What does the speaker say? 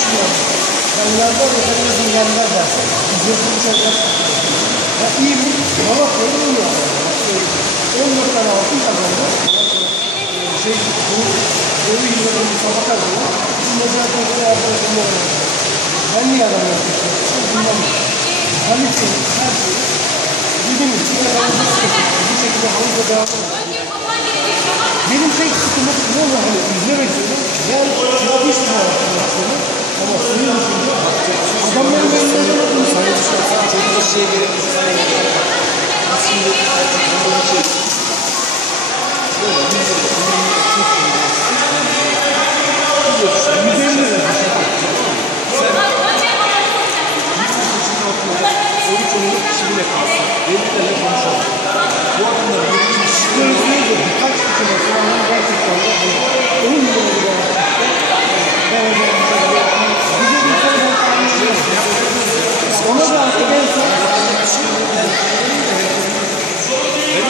çalışmıyor. Yanlarda ve kendimizin yanlarda. Ücretsiz çalışmak. Ya iyi mi? Baba sorun mu yani? 14 tane altın kazandı. Şey, bu, bu yılların mutabaka diyor. Bu nezaretten sonra arkadaşımla oynadı. Ben niye adam yapmışım? Bundamış. Kalite, her şey. Bizim içine havuza çıkacak. Bu şekilde havuza devam edecek. Benim tek sıkıntım ne olur? 90秒以。